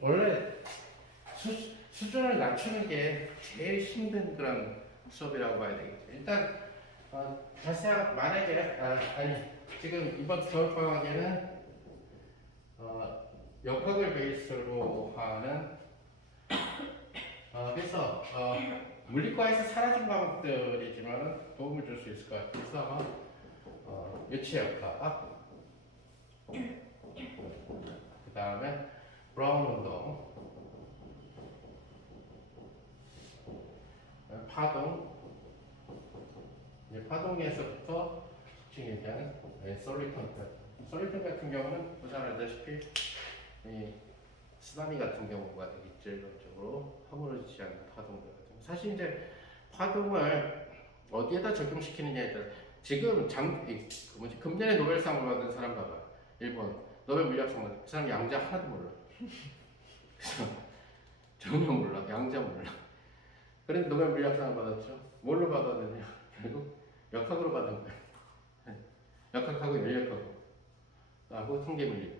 원래 수준을 낮추는 게 제일 힘든 그런 수업이라고 봐야 되겠죠. 일단 자세한 만약에 아니 지금 이번 겨울방학에는 역학을 베이스로 하는 그래서 물리과에서 사라진 과목들이지만 도움을 줄 수 있을 것 같아요. 그래서 아마 유체역학, 그 다음에 브라운 운동, 파동, 이제 파동에서부터 지금 얘기하는 솔리톤 같은 경우는 잘 알다시피 이 쓰나미 같은 경우가 되게 일반적으로 허물어지지 않는 파동들 같은 경우. 사실 이제 파동을 어디에다 적용시키느냐에 따라 지금 금년에 노벨상을 받은 사람 봐봐. 일본 노벨 물리학상 받은 그 사람 양자 하나도 몰라. 그래서 전혀 몰라. 양자 몰라. 그런데 노벨 물리학상을 받았죠. 뭘로 받았느냐? 결국 역학으로 받은 거야. 역학하고 열역학하고 통계물리.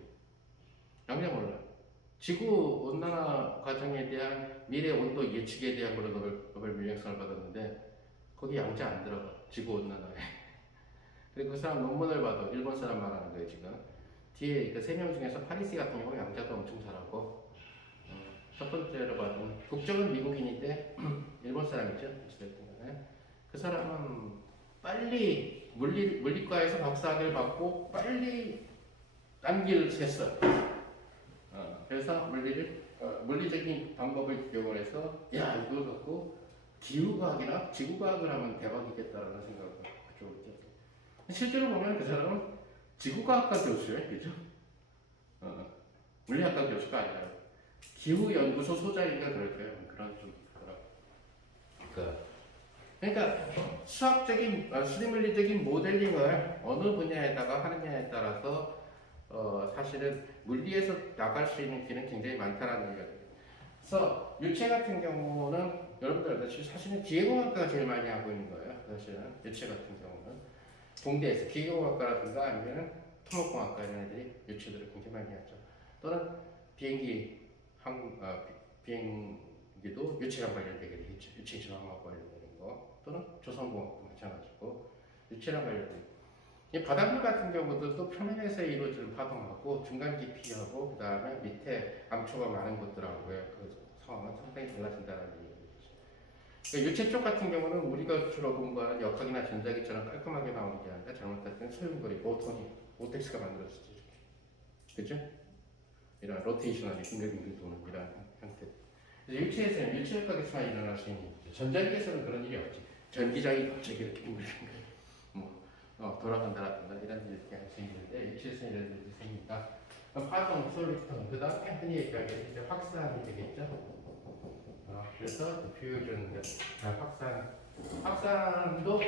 양자 몰라. 지구 온난화 과정에 대한 미래 온도 예측에 대한 걸로 노벨 물리학상을 받았는데 거기 양자 안 들어가. 지구 온난화에. 그리고 그 사람 논문을 봐도 일본 사람 말하는 거예요 지금. 뒤에 그 3명 중에서 파리시 같은 경우 양자도 엄청 잘하고 첫 번째로 받은 국적은 미국인인데 일본 사람이죠. 그 사람은 빨리 물리과에서 박사학위를 받고 빨리 딴 길을 샜어. 그래서 물리적인 방법을 이용을 해서 야 이걸 갖고 기후과학이나 지구과학을 하면 대박이겠다라는 생각을 가지고 있죠. 실제로 보면 그 사람은 지구과학과 교수예요, 그죠? 물리학과 교수가 아니라 기후연구소 소장인가 그럴 거예요. 그런 좀 그러니까 수학적인 수리물리적인 모델링을 어느 분야에다가 하느냐에 따라서 사실은 물리에서 나갈 수 있는 길은 굉장히 많다는 얘기가 돼요. 그래서 유체 같은 경우는 여러분들 알다시피 사실은 기계공학과가 제일 많이 하고 있는 거예요. 사실은 유체 같은 경우는 공대에서 기계공학과라든가 아니면 토목공학과 이런 애들이 유체들을 굉장히 많이 하죠. 또는 비행기도 유체랑 관련되게 되겠죠. 유체 지방하고 관련되는 거 또는 조선공학도 마찬가지고 유체랑 관련되는 이 바닷물 같은 경우도 또 표면에서 이루어지는 파동하고 중간 깊이하고 그 다음에 밑에 암초가 많은 곳들하고의 그 상황은 상당히 달라진다는 얘기죠. 그러니까 유체 쪽 같은 경우는 우리가 주로 공부하는 역학이나 전자기처럼 깔끔하게 나오는 게 아니라 잘못할 때는 소용돌이, 보텍스가 만들어지죠. 그죠? 이런 로테이션하게 빙글빙글 도는 이런 형태. 유체에서는 유체역학에서만 일어날 수 있는 일이죠. 전자기에서는 그런 일이 없지. 전기장이 갑자기 이렇게 빙글빙글 돌아간다라든가 이런 일이 할 수 있는데 유체에서는 이런 일이 생긴다. 파동, 솔루션, 그 다음에 흔히 얘기하는 이제 확산이 되겠죠. 그래서 디퓨전, 확산도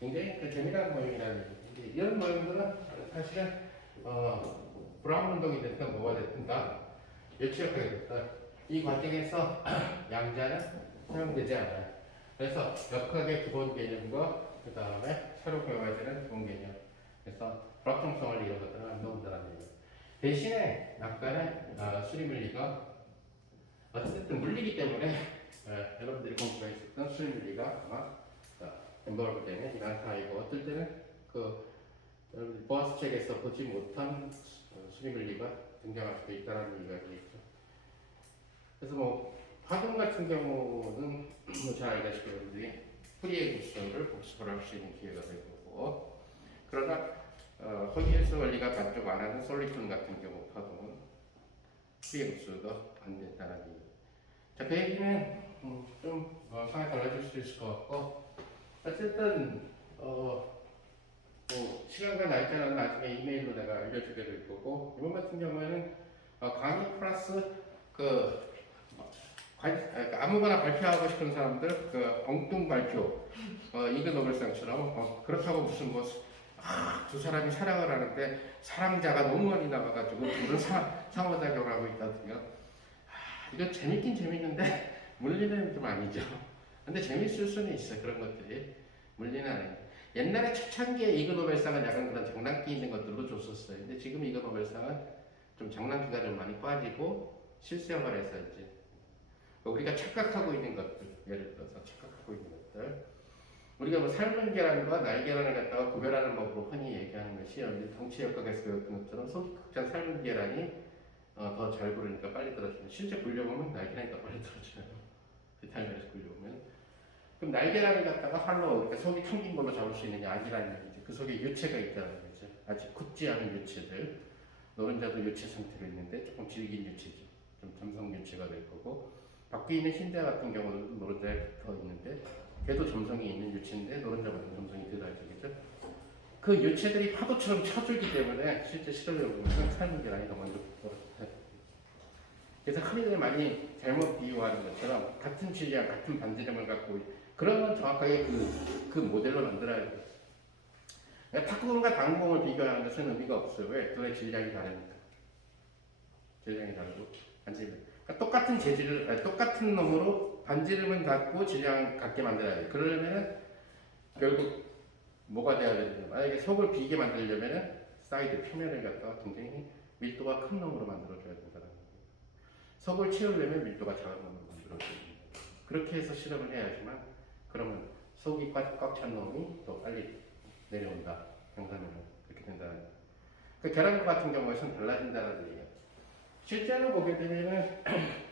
굉장히 재미난 모형이라는 얘기. 이런 모형들은 사실은 브라운 운동이 됐든 뭐가 됐든 다 유체역학이 됐든 이 과정에서 양자는 사용되지 않아요. 그래서 역학의 기본 개념과 그 다음에 새로 배워야 되는 기본 개념. 그래서 불확정성을 이루어가도록 한다는 얘기예요. 대신에 약간의 수리물리가 어쨌든 물리기 때문에 여러분들이 공부했었던 수리물리가 아마 엠버블 되면 이런 타입이고 어떨 때는 여러분들 보아스 책에서 보지 못한 수리물리가 등장할 수도 있다는 얘기가 되겠죠. 그래서 파동 같은 경우는 잘 알다시피 여러분들이 프리의 구수를 복습을 할 수 있는 기회가 될 거고 그러나 허기에스 원리가 만족 안 하는 솔리톤 같은 경우 파동은 프리의 구수가 안 된다는 얘기. 자, 그 얘기는 좀 상황이 달라질 수 있을 것 같고 어쨌든 시간과 날짜는 나중에 이메일로 내가 알려주게 될 거고 이번 같은 경우에는 강의 플러스 아무거나 발표하고 싶은 사람들 엉뚱 발표 이그 노벨상처럼 그렇다고 무슨 두 사람이 사랑을 하는데 사랑자가 너무 많이 나와가지고 둘은 상호작용을 하고 있다든가 이거 재밌긴 재밌는데 물리는 좀 아니죠. 근데 재밌을 수는 있어요. 그런 것들이 물리는 아니에요. 옛날에 초창기에 이그 노벨상은 약간 그런 장난기 있는 것들로 줬었어요. 근데 지금 이그 노벨상은 좀 장난기가 좀 많이 빠지고 실수형을 해서 이제 우리가 착각하고 있는 것들, 예를 들어서 착각하고 있는 것들, 우리가 뭐 삶은 계란과 날계란을 갖다가 구별하는 법으로 흔히 얘기하는 것이 덩치 역학에서 배웠던 것처럼 속이 꽉 찬 삶은 계란이 더 잘 부르니까 빨리 떨어지는, 실제 굴려보면 날계란이 더 빨리 떨어져요. 비타민에서 굴려보면. 그럼 날계란을 갖다가 활로 그러니까 속이 텅 빈 걸로 잡을 수 있느냐? 아니라는 얘기죠. 그 속에 유체가 있다는 거죠. 아직 굳지 않은 유체들. 노른자도 유체 상태로 있는데 조금 질긴 유체죠. 좀 점성 유체가 될 거고, 밖에 있는 흰자 같은 경우도 노른자에 붙어 있는데 걔도 점성이 있는 유체인데 노른자보다 점성이 더 낮겠죠. 그 유체들이 파도처럼 쳐주기 때문에 실제 시도를 보면 삶은 계란이 더 먼저 붙어요. 그래서 흔히들 많이 잘못 비유하는 것처럼 같은 질량, 같은 반지름을 갖고 그런 건 정확하게 그 모델로 만들어야 돼요. 탁구공과 당구공을 비교하는 것은 의미가 없어요. 왜? 둘의 질량이 다르니까. 질량이 다르고 반지름. 그러니까 똑같은 재질을 똑같은 놈으로 반지름은 같고 질량 같게 만들어야 돼요. 그러려면 결국 뭐가 돼야 되냐? 만약에 속을 비게 만들려면은 사이드 표면을 갖다가 굉장히 밀도가 큰 놈으로 만들어줘야 된다는 거예요. 속을 채우려면 밀도가 작은 놈으로 만들어줘야 돼요. 그렇게 해서 실험을 해야지만 그러면 속이 꽉 찬 놈이 더 빨리 내려온다. 경사면은 그렇게 된다는 거예요. 그 계란과 같은 경우에는 달라진다는 얘기예요. 실제로 보게 되면은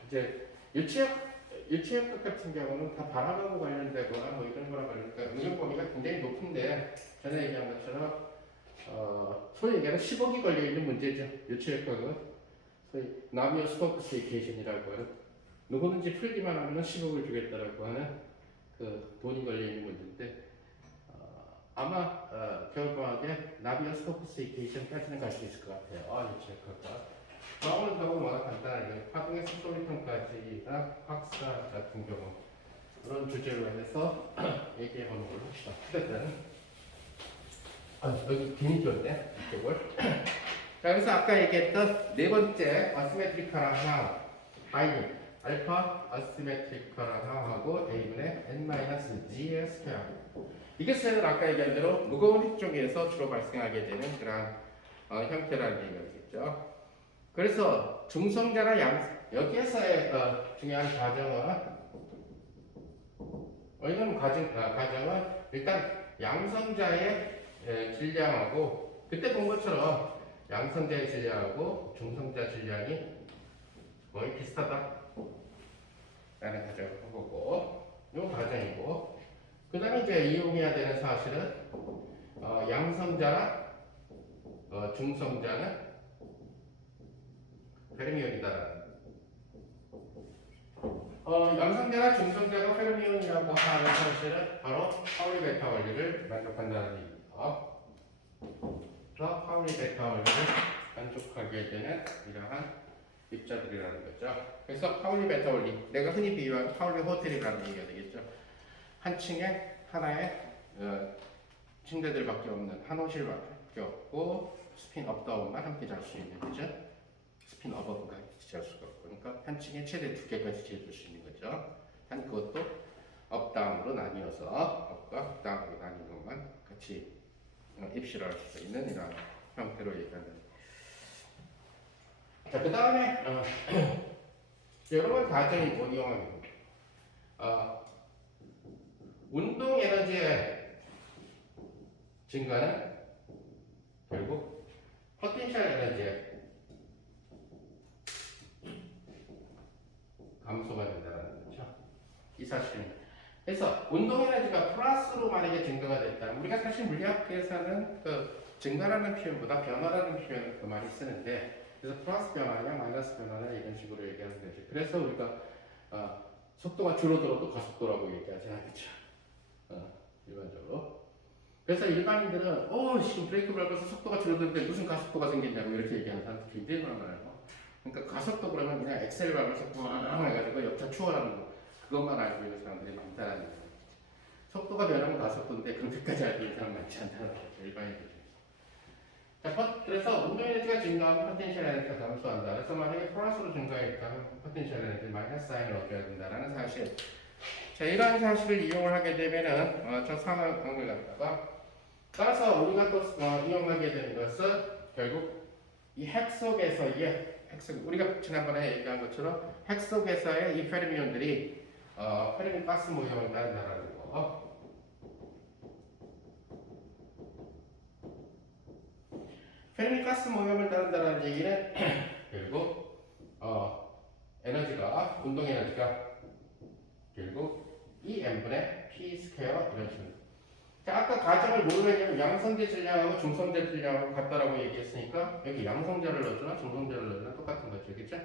이제 유치역학 같은 경우는 다 바람하고 관련되거나 뭐 이런 거랑 관련되니까 응용 범위가 굉장히 높은데 전에 얘기한 것처럼 소위 얘기하는 10억이 걸려 있는 문제죠. 유치역학은 소위 나비어-스토크스 이퀘이션이라고 하는 누구든지 풀기만 하면 10억을 주겠다라고 하는 그 돈이 걸려 있는 문제인데 아마 겨울방학에 나비어-스토크스 이퀘이션까지는 갈 수 있을 것 같아요. 유치역학과. 오늘 경우는 워낙 간단하게 파동에서 솔루션까지나 확산 같은 경우 그런 주제로 해서 얘기해 보는 걸로 합시다. 어쨌든 여기 괜히 줬네 이쪽을. 자, 그래서 아까 얘기했던 네 번째 아시메트리컬한 항 I 알파 아시메트리컬한 항하고 A분의 n-g의 스퀘어. 이것은 아까 얘기한 대로 무거운 핵 쪽에서 주로 발생하게 되는 그런 형태라는 얘기가 되겠죠. 그래서 중성자나 여기에서의 중요한 과정은 이건 과정은 일단 양성자의 질량하고 그때 본 것처럼 양성자의 질량하고 중성자 질량이 거의 비슷하다 라는 가정을 보고 이 과정이고 그 다음에 이제 이용해야 되는 사실은 양성자나 중성자는 페르미온이다. 양성자나 중성자가 페르미온이라고 하는 사실은 바로 파울리 베타 원리를 만족한다는 얘기입니다. 파울리 베타 원리를 만족하게 되는 이러한 입자들이라는 거죠. 그래서 파울리 베타 원리, 내가 흔히 비유하는 파울리 호텔이라는 얘기가 되겠죠. 한 층에 하나의 침대들밖에 없는 한 호실밖에 없고 스핀 업다운만 함께 잘 수 있는 거죠. 스핀 어버브가 지할 수가 없고, 그러니까 한 층에 최대 2개까지 지어줄 수 있는 거죠. 한 그것도 업다운으로 나뉘어서 업과 업다운으로 나뉜 것만 같이 입실할 수 있는 이런 형태로 얘기하는. 자, 그 다음에 여러 번 가정이 못 이용하는 운동 에너지의 증가는 결국 포텐셜 에너지의 감소가 된다는 거죠. 이 사실입니다. 그래서 운동 에너지가 플러스로 만약에 증가가 됐다면 우리가 사실 물리학에서는 그 증가라는 표현보다 변화라는 표현을 더 많이 쓰는데 그래서 플러스 변화냐 마이너스 변화냐 이런 식으로 얘기하는 거죠. 그래서 우리가 속도가 줄어들어도 가속도라고 얘기하지 않겠죠. 일반적으로. 그래서 일반인들은 지금 브레이크 밟아서 속도가 줄어드는데 무슨 가속도가 생겼냐고 이렇게 얘기하는 사람들 굉장히 많아요. 그러니까 가속도 그러면 그냥 엑셀 밟아서 꽝 해가지고 옆차 추월하는 거 그것만 알고 있는 사람들이 많다는 거죠. 속도가 변하면 가속도인데 그렇게까지 알고 있는 사람 많지 않다는 거죠. 일반인들 중에서. 자, 그래서 운동 에너지가 증가하면 포텐셜 에너지가 감소한다. 그래서 만약에 플러스로 증가했다면 포텐셜 에너지 마이너스 사인을 얻어야 된다는 사실. 자, 이러한 사실을 이용을 하게 되면은 저 산업을 갖다가 따라서 우리가 또 이용하게 되는 것은 결국 이 핵 속에서의 우리가 지난번에 얘기한 것처럼 핵 속에서의 이 페르미온들이 페르미 가스 모형을 따른다는 거. 페르미 가스 모형을 따른다는 얘기는 결국 에너지가 운동 에너지가 결국 E n분의 P 스퀘어 이런 식으로. 자, 아까 가정을 뭘로 했냐면 양성제 질량하고 중성제 질량하고 같다라고 얘기했으니까 여기 양성제를 넣어주나 중성제를 넣어주나 똑같은 거죠, 그렇죠?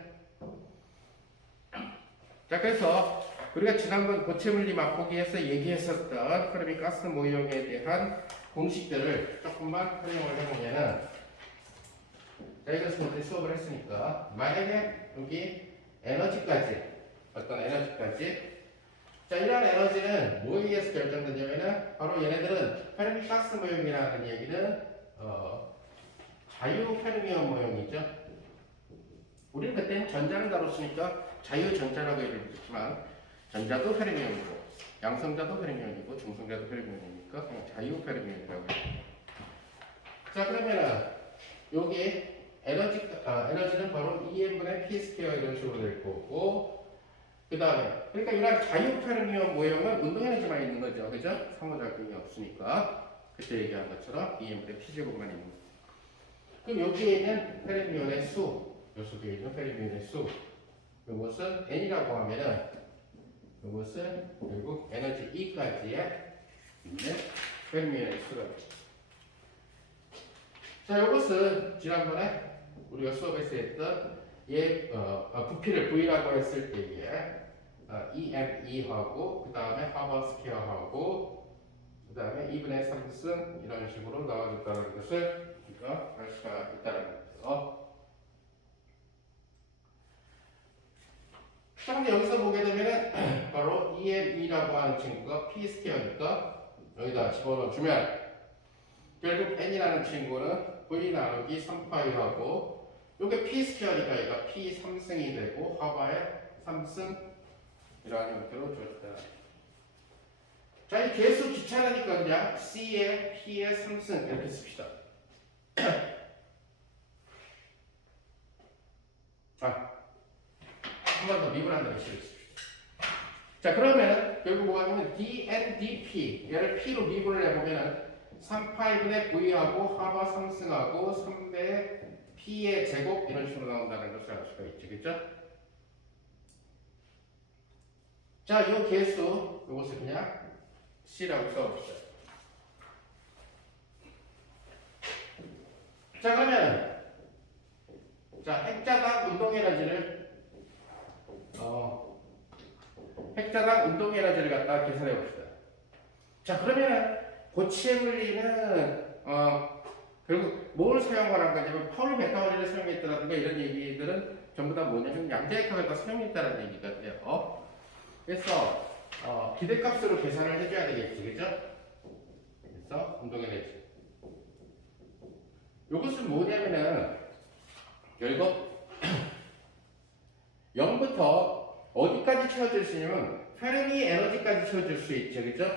자, 그래서 우리가 지난번 고체물리 맛보기에서 얘기했었던 페르미 가스 모형에 대한 공식들을 조금만 활용을 해보면은, 자, 이것은 어제 수업을 했으니까 만약에 여기 에너지까지 어떤 에너지까지, 자, 이러한 에너지는 뭐에 의해서 결정되냐면은 바로 얘네들은 페르미 가스 모형이라는 얘기는 자유 페르미온 모형이죠. 우리는 그때는 전자를 다뤘으니까 자유 전자라고 얘기를 했지만 전자도 페르미온이고 양성자도 페르미온이고 중성자도 페르미온이니까 그냥 자유 페르미온이라고 해요. 자, 그러면은 여기 에너지는 바로 En분의 P 스퀘어 이런 식으로 될 거고, 그 다음에 그러니까 이런 자유 페르미온 모형은 운동 에너지만 있는 거죠, 그죠? 상호작용이 없으니까 그때 얘기한 것처럼 En분의 P 제곱만 있는 거죠. 그럼 여기에 있는 페르미온의 수, 요 속에 있는 페르미온의 수, 이것은 N이라고 하면은 이것은 결국 에너지 E까지의 있는 페르미온의 수가 됩니다. 자, 이것은 지난번에 우리가 수업에서 했던 부피를 V라고 했을 때에 EME하고 그 다음에 하버 스퀘어하고 그 다음에 2분의 3승 이런 식으로 나와줬다는 것을 우리가 알 수가 있다는 거죠. 자, 근데 여기서 보게 되면은 바로 EME라고 하는 친구가 P 스퀘어니까 여기다 집어넣어주면 결국 N이라는 친구는 V 나누기 3파이하고 요게 P 스퀘어니까 얘가 P 3승이 되고 하바의 3승 이러한 형태로 주어졌다. 자, 이 개수 귀찮으니까 그냥 C에 P의 3승 이렇게 씁시다. 자, 한 번 더 미분 한다는 식으로 씁시다. 자, 그러면 결국 뭐가 되면 dn dp 얘를 P로 미분을 해보면은 3파이분의 V하고 하바 3승하고 3배 P의 제곱 이런 식으로 나온다는 것을 알 수가 있죠, 그렇죠? 자, 이 개수 이것을 그냥 C라고 써봅시다. 자, 그러면 자, 핵자당 운동 에너지를 핵자당 운동 에너지를 갖다 계산해 봅시다. 자, 그러면 고체 물리는 결국 뭘 사용하는 거냐면 파울 메타버리를 사용했다든가 이런 얘기들은 전부 다 뭐냐면 양자역학을 다 사용했다는 얘기거든요. 그래서 기대값으로 계산을 해줘야 되겠지, 그죠? 그래서 운동 에너지. 이것은 뭐냐면은 결국 0부터 어디까지 채워질 수 있냐면 페르미 에너지까지 채워질 수 있죠, 그죠?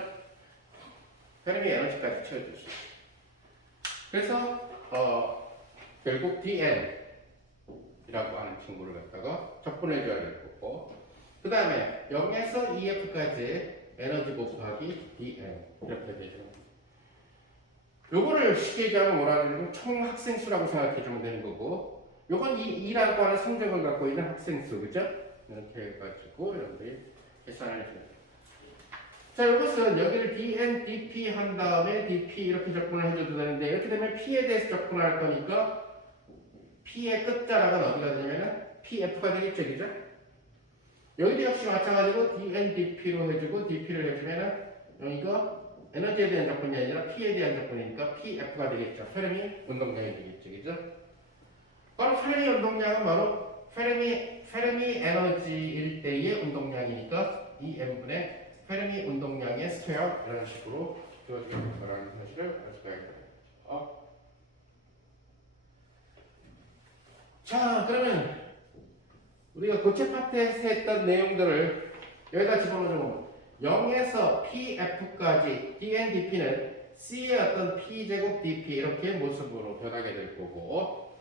페르미 에너지까지 채워질 수 있죠. 그래서 결국 dn이라고 하는 친구를 갖다가 적분해 줘야 될 거고, 그 다음에 0에서 2f까지 에너지 곱하기 dn 이렇게 되죠. 요거를 쉽게 얘기하면 뭐라는 총 학생수라고 생각해 주면 되는 거고, 요건 2라고 하는 성적을 갖고 있는 학생수, 그죠? 이렇게 해가지고 여러분들이 계산을 해줘야 돼요. 자, 이것은 여기를 dn, dp 한 다음에 dp 이렇게 적분을 해줘도 되는데, 이렇게 되면 p에 대해서 적분할 거니까 p의 끝자락은 어디가 되냐면 pf가 되겠죠, 그죠? 여기도 역시 마찬가지로 dn, dp로 해주고 dp를 해주면 여기가 에너지에 대한 적분이 아니라 P에 대한 적분이니까 PF가 되겠죠. 페르미 운동량이 되겠죠. 그죠? 바로 페르미 운동량은 바로 페르미 에너지일 때의 운동량이니까 이 M분의 페르미 운동량의 스퀘어 이런 식으로 주어지게 거라는 사실을 알 수가 있다. 자, 그러면 우리가 고체 파트에서 했던 내용들을 여기다 집어넣어주면 0에서 PF까지 dnDP는 C의 어떤 P제곱 dP 이렇게 모습으로 변하게 될 거고,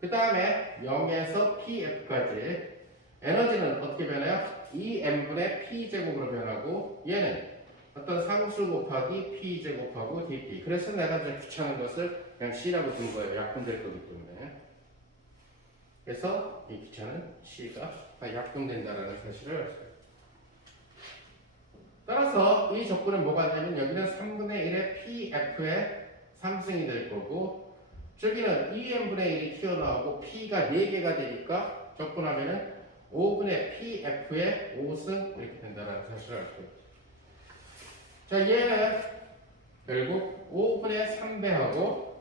그 다음에 0에서 pf까지 에너지는 어떻게 변해요? 2n분의 p제곱으로 변하고 얘는 어떤 상수 곱하기 p제곱하고 dp. 그래서 내가 이제 귀찮은 것을 그냥 c라고 둔 거예요. 약분될 거기 때문에. 그래서 이 귀찮은 c가 다 약분된다는 사실을 알 수 있어요. 따라서 이 조건은 뭐가 되냐면 여기는 3분의 1의 pf의 3승이 될 거고 저기는 2n분의 1이 튀어나오고 p가 4개가 되니까 적분하면은 5분의 pf의 5승 이렇게 된다는 사실을 알 수 있죠. 자, 얘는 결국 5분의 3배하고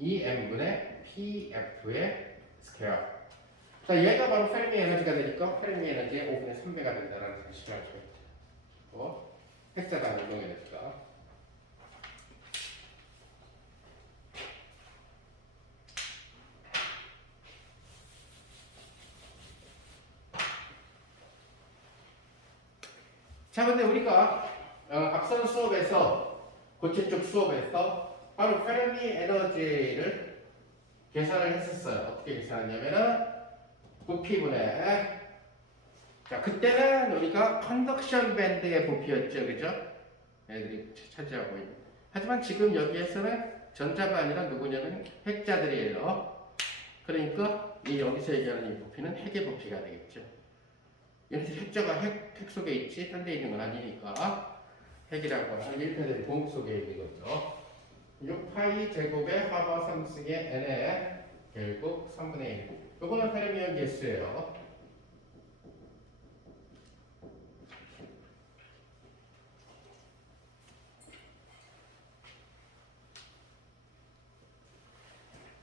2n분의 pf의 스퀘어. 자, 얘가 바로 페르미 에너지가 되니까 페르미 에너지의 5분의 3배가 된다는 사실을 알 수 있죠. 핵자당 운동 에너지가. 자, 근데 우리가 앞선 수업에서 고체 쪽 수업에서 바로 페르미 에너지를 계산을 했었어요. 어떻게 계산했냐면은 부피분의 자 그때는 우리가 컨덕션 밴드의 부피였죠, 그죠? 애들이 차지하고 있는. 하지만 지금 여기에서는 전자가 아니라 누구냐면 핵자들이에요. 그러니까 이 여기서 얘기하는 이 부피는 핵의 부피가 되겠죠. 여기서 핵자가 핵 속에 있지, 딴 데 있는 건 아니니까 핵이라고 하는 1패된 공 속에 있는 거죠. 6파이 제곱의 하바 3승의 n의 결국 3분의 1. 요거는 페르미온 개수예요.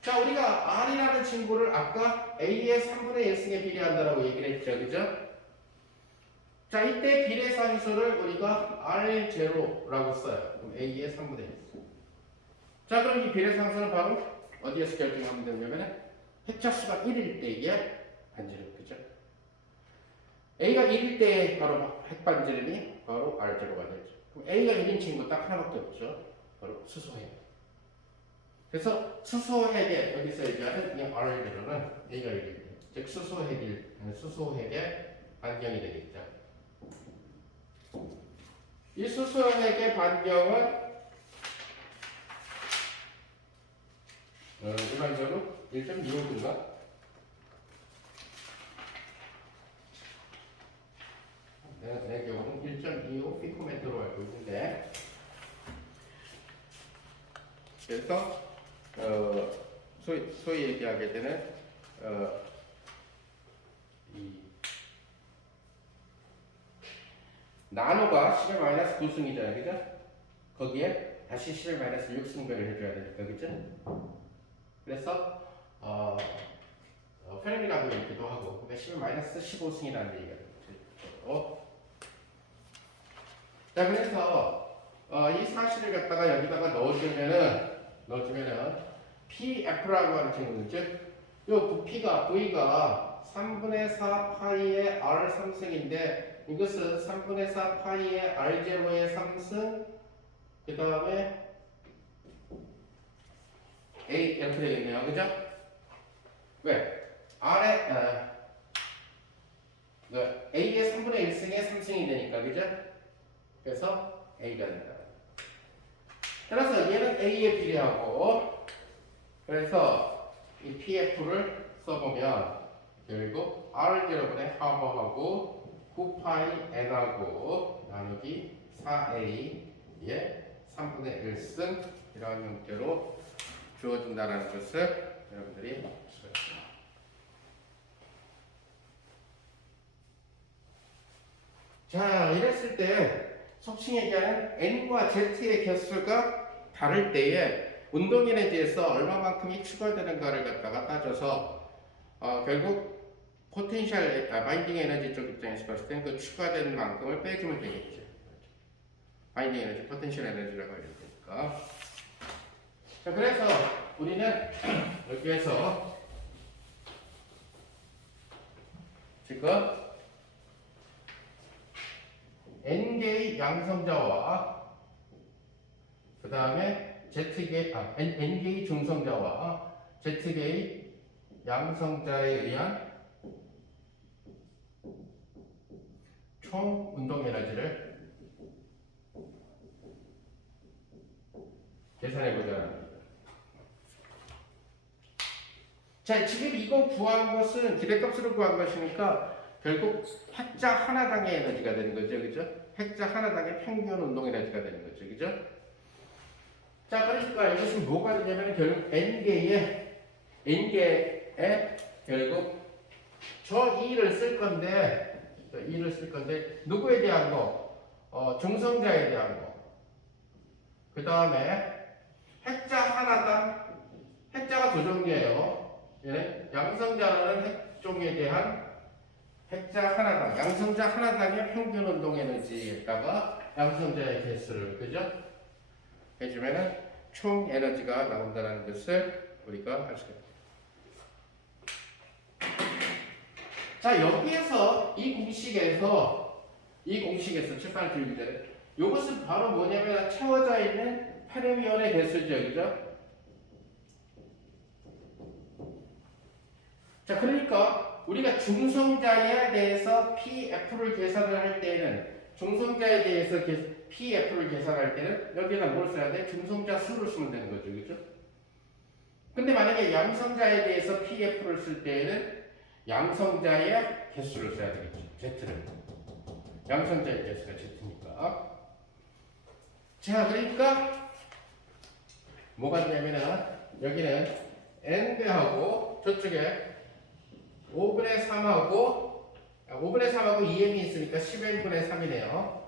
자, 우리가 R이라는 친구를 아까 A의 3분의 1승에 비례한다라고 얘기를 했죠, 그죠? 자, 이때 비례상수를 우리가 R0라고 써요. 그럼 A의 3분의 1. 자, 그럼 이 비례상수는 바로 어디에서 결정하면 되냐면 핵차수가 1일 때의 반지름, 그죠? A가 1일 때 바로 핵반지름이 바로 R0가 되죠. 그럼 A가 1인 친구 딱 하나밖에 없죠. 바로 수소핵. 그래서 수소핵의 여기서 얘기하는 이 R0는 A가 1일 때, 즉 수소핵의 반경이 되겠죠. 이 수소핵의 반경은 일반적으로 1.25인가? 내 경우는 1.25 피코메트로 알고 있는데, 그래서 소위 얘기하게 되는 이 나노가 10-9승이잖아요, 그죠? 거기에 다시 10-6승배를 해줘야 되니까, 그죠? 그래서 페르미라고 얘기도 하고, 그러니까 10-15승이라는 얘기가 되죠. 자, 그래서 이 사실을 갖다가 여기다가 넣어주면은 PF라고 하는 친구는 즉, 요 부피가 V가 3분의 4 파이의 R 3승인데 이것은 3분의 4 파이의 R0의 3승 그 다음에 A 이렇게 되겠네요, 그죠? 왜? A의 3분의 1승의 3승이 되니까, 그죠? 그래서 A가 된다. 따라서 얘는 A에 비례하고, 그래서 이 PF를 써보면 결국 R0분의 하버하고 9파이 N하고 나누기 4A의 3분의 1승 이런 형태로 주어진다는 것을 여러분들이 알수 있습니다. 자, 이랬을 때 속칭 얘기하는 N과 Z의 개수가 다를 때에 운동 에너지에서 얼마만큼이 추가되는가를 갖다가 따져서 결국 포텐셜 바인딩 에너지 쪽 입장에서 봤을 때는 그 추가된 만큼을 빼주면 되겠죠. 바인딩 에너지, 포텐셜 에너지라고 해야 되니까. 자, 그래서 우리는 여기에서 지금 N개의 양성자와 그 다음에 N개의 중성자와 Z개의 양성자에 의한 총 운동 에너지를 계산해 보자. 자, 지금 이거 구한 것은 기대값으로 구한 것이니까 결국 핵자 하나당의 에너지가 되는 거죠, 그죠? 핵자 하나당의 평균 운동 에너지가 되는 거죠, 그죠? 자, 그러니까 이것은 뭐가 되냐면 결국 n개의 결국 저 2를 쓸 건데, 누구에 대한 거? 중성자에 대한 거. 그 다음에 핵자 하나당, 핵자가 두 종류예요. 얘는 양성자라는 핵종에 대한 핵자 하나당, 양성자 하나당의 평균 운동 에너지에다가 양성자의 개수를, 그죠? 해주면은 총 에너지가 나온다는 것을 우리가 알 수가 있습니다. 자, 여기에서 이 공식에서 출발 들기 전에 이것은 바로 뭐냐면 채워져 있는 페르미온의 개수죠, 그죠? 자, 그러니까 우리가 중성자에 대해서 PF를 계산을 할 때는 중성자에 대해서 PF를 계산할 때는 여기다 뭘 써야 돼? 중성자 수를 쓰면 되는 거죠, 그죠? 근데 만약에 양성자에 대해서 PF를 쓸 때에는 양성자의 개수를 써야 되겠죠, Z를. 양성자의 개수가 Z니까. 자, 그러니까 뭐가 되냐면은 여기는 N배하고 저쪽에 5분의 3하고 2m이 있으니까 10n분의 3이네요.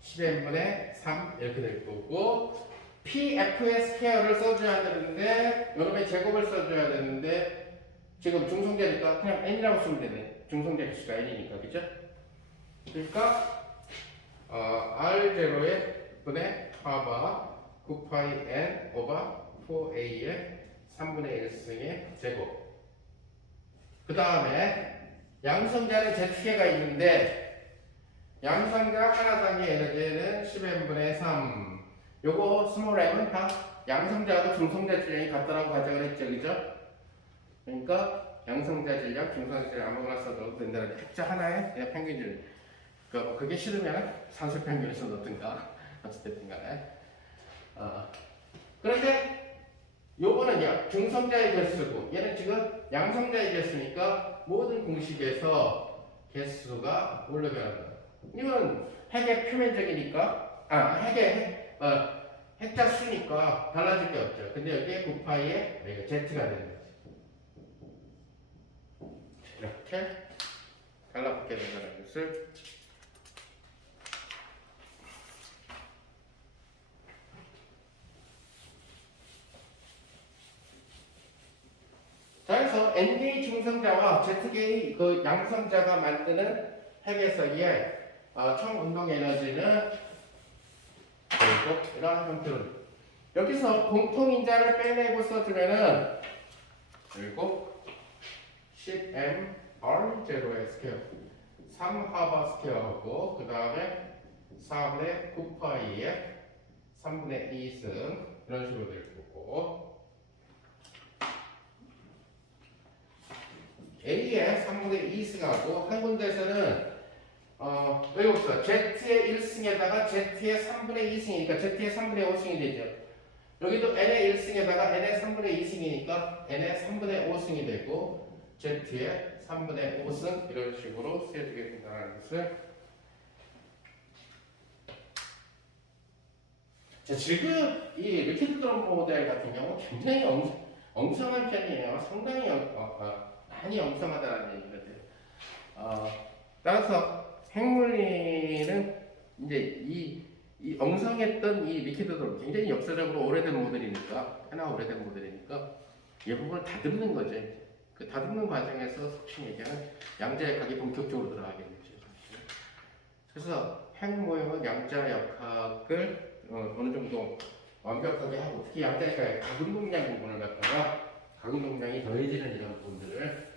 10n분의 3 이렇게 될 거고 PF의 스퀘어를 써줘야 되는데 요놈의 제곱을 써줘야 되는데 지금 중성자니까 그냥 n이라고 쓰면 되네. 중성자 개수가 n이니까, 그죠? 그러니까 R0의 분의 파바 9파이 n 오버 4a의 3분의 1승의 제곱. 그 다음에 양성자는 Z개가 있는데 양성자 하나당의 에너지는 10n분의 3. 요거 스몰 m은 다 양성자하고 중성자 질량이 같다라고 가정을 했죠, 그죠? 그러니까 양성자 질량, 중성자 질량 아무거나 써도 된다는 핵자 하나의 그냥 평균질. 그게 싫으면 산술 평균을 써놓든가 어쨌든 간에. 그런데 요거는요 중성자의 개수고 얘는 지금 양성자의 개수니까 모든 공식에서 개수가 뭘로 변한다. 이건 핵의 표면적이니까 핵자 수니까 달라질 게 없죠. 근데 여기에 9파이에 Z가 되는 거지. 이렇게 달라붙게 된다는 것을 자, 그래서 N개의 중성자와 Z개의 그 양성자가 만드는 핵에서의 총 운동 에너지는 그리고 이런 형태로 여기서 공통인자를 빼내고 써주면은 그리고 10m R0의 스퀘어 3하바 스퀘어하고 그 다음에 4분의 9파이의 3분의 2승 이런 식으로 될 거고 A의 3분의 2승하고 한 군데에서는 여기 봅시다. Z의 1승에다가 Z의 3분의 2승이니까 Z의 3분의 5승이 되죠. 여기도 N의 1승에다가 N의 3분의 2승이니까 N의 3분의 5승이 되고 Z의 3분의 5승 이런 식으로 쓰여지게 된다는 것을 자, 지금 이 리퀴드 드럼 모델 같은 경우 굉장히 엉성한 편이에요. 상당히 많이 엉성하다는 얘기거든요. 따라서 핵물리는 이제 이 엉성했던 이 리퀴드도 굉장히 역사적으로 오래된 모델이니까 꽤나 오래된 모델이니까 이 부분을 다듬는 거죠. 그 다듬는 과정에서 속칭 얘기하는 양자역학이 본격적으로 들어가겠죠. 그래서 핵 모형은 양자역학을 어느 정도 완벽하게 하고 특히 양자역학의 가근동량 부분을 갖다가 가근동량이 더해지는 이런 부분들을